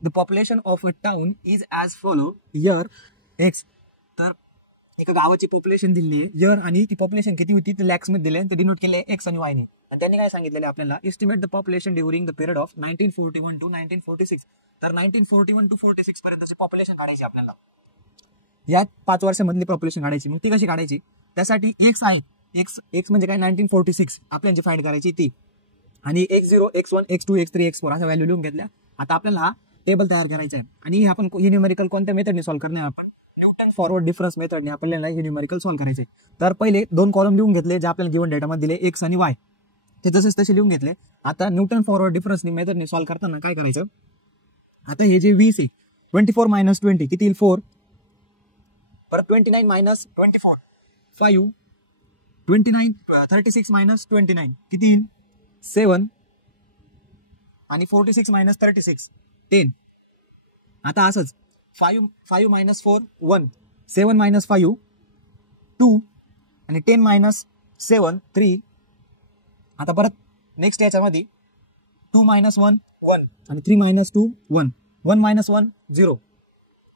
The population of a town is as follow year x. तर एका गावाची population दिली आहे इयर आणि ती पॉप्युलेशन किती होती ते लॅक्स मध्ये दिले, ते डिनोट केले एक्स आणि वायने. आणि त्यांनी काय सांगितलेलं आपल्याला, estimate the population during the period of 1941 to 1946. तर 1941 to 46 पर्यंतची पॉप्युलेशन काढायची आपल्याला. या 5 वर्षांमधली पॉप्युलेशन काढायची. मग ती कशी काढायची, त्यासाठी एक्स आहे. एक्स म्हणजे काय 1946 आपल्याला फाइंड करायची ती, आणि x0 x1 x2 x3 x4 अशा व्हॅल्यू लिहून घेतल्या. आता आपल्याला हा टेबल तयार करायचा आहे आणि आपण हे न्यूमेरिकल कोणत्या मेथडने सॉल्व्ह करणार, आपण न्यूटन फॉरवर्ड डिफरन्स मेथडने आपल्याला हे न्यूमेरिकल सॉल्व्ह करायचे. तर पहिले 2 कॉलम लिहून घेतले जे आपल्याला गिवन डेटामध्ये दिले एक्स आणि वाय, ते तसेच तसे लिहून घेतले. आता न्यूटन फॉरवर्ड डिफरन्स मेथडने सॉल्व्ह करताना काय करायचं, आता हे जे 20 आहे 24 - 20 किती येईल 4, परत 29 - 24 5, 29 36 - 29 किती येईल 7, आणि 46 - 36 10. आता असंच 5 - 4 1, 7 - 5 2, आणि 10 - 7 3. आता परत नेक्स्ट याच्यामध्ये 2 - 1 1, आणि 3 - 2 1, 1 - 1 0.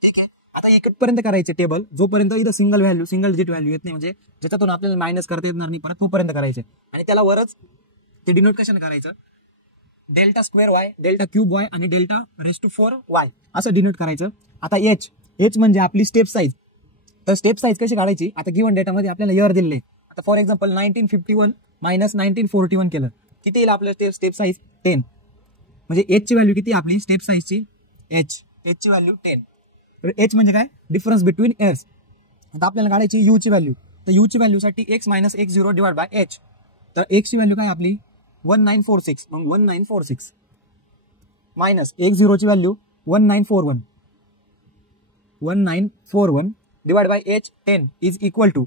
ठीक आहे. आता एकपर्यंत करायचे टेबल, जोपर्यंत इथं सिंगल डिजिट व्हॅल्यू येत नाही, म्हणजे ज्याच्यातून आपल्याला मायनस करता येणार नाही परत, तोपर्यंत करायचे. आणि त्याला वरच ते डिनोट कशाने करायचं, delta square Y, delta cube Y आणि डेल्टा रेस टू 4 वाय असं डिनोट करायचं. आता एच म्हणजे आपली स्टेप साईज. तर स्टेप साईज कशी काढायची, आता गिवन डेटामध्ये आपल्याला इयर दिले. आता फॉर एक्झाम्पल 1951 - 1941 केलं, किती येईल आपलं स्टेप साईज 10. म्हणजे एच ची व्हॅल्यू किती आपली स्टेप साईजची, एच ची व्हॅल्यू 10. तर एच म्हणजे काय, डिफरन्स बिटवीन इयर्स. आता आपल्याला काढायची यू ची व्हॅल्यू. तर यू ची व्हॅल्यू साठी x - x0 divide by H. तर x ची व्हॅल्यू काय आपली 1946, मग 1946 मायनस x0 ची value 1941 divide by H 10 is equal to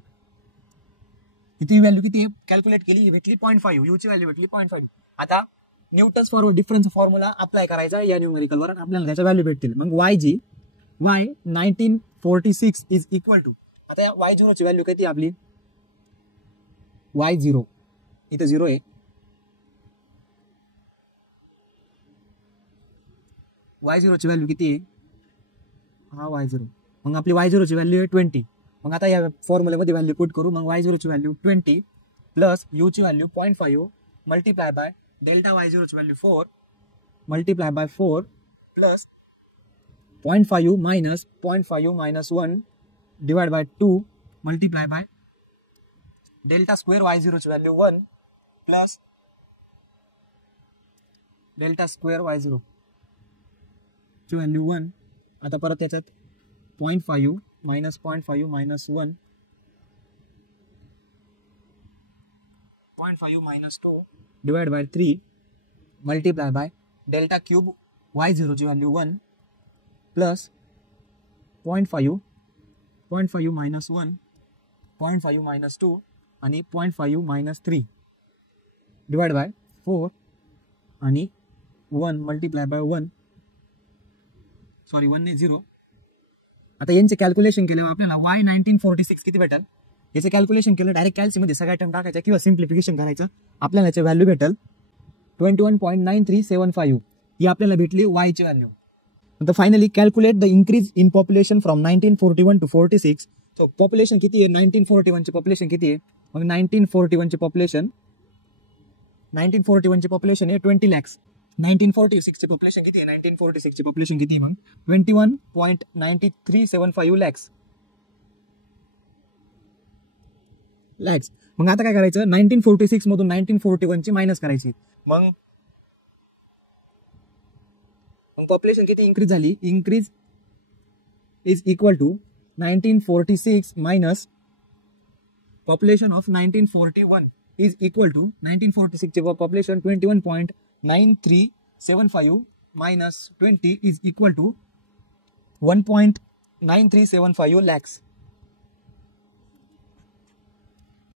किती व्हॅल्यू किती कॅल्क्युलेट केली, भेटली 0.5. यू ची व्हॅल्यू भेटली 0.5. आता Newton's forward difference formula apply करायचा या न्यूमेरिकल वर, आपल्याला त्याच्या व्हॅल्यू भेटतील. मग y 1946 इज इक्वल टू, आता या y0 ची व्हॅल्यू किती आपली, y0 इथे 0 आहे, y0 ची व्हॅल्यू किती आहे, हा y0. मग आपली y0 ची व्हॅल्यू आहे 20. मग आता या फॉर्म्युल्यामध्ये व्हॅल्यू पुट करू. मग y0 ची व्हॅल्यू 20 प्लस u ची value 0.5 multiply by delta y0 ची value 4 multiply by 4 plus 0.5 minus 0.5 minus 1 divide by 2 multiply by delta square y0 ची value 1 plus delta square y0 ची व्हॅल्यू 1. आता परत त्याच्यात 0.5 minus 0.5 minus 1 0.5 minus 2 divide by 3 multiply by delta cube y0 ची value 1 plus 0.5 minus 1 0.5 minus 2 आणि 0.5 minus 3 divide by 4 आणि 1 multiply by 1 नाही 0. आता यांचे कॅल्क्युलेशन केल्यावर आपल्याला y 1946 किती भेटेल, याचे कॅल्क्युलेशन केलं डायरेक्ट कॅल्सीमध्ये सगळ्या टर्म टाकायच्या किंवा सिम्प्लिफिकेशन करायचं, आपल्याला याची व्हॅल्यू भेटेल 21.9375. ही आपल्याला भेटली y ची व्हॅल्यू. तर finally calculate the increase in population from 1941 to 46. So population किती आहे, 1941 ची पॉप्युलेशन किती आहे, मग 1941 ची पॉप्युलेशन आहे 20 lakhs. 1946 ची पॉप्युलेशन किती आहे, 1946 ची पॉप्युलेशन किती आहे, मग 21.9375 lakhs. मग आता काय करायचं, 1946 मधून 1941 ची मायनस करायची. मग पॉप्युलेशन किती इन्क्रीज झाली, increase is equal to 1946 minus population of 1941 is equal to 1946 चे population 21.9375 minus 20 is equal to 1.9375 lakhs.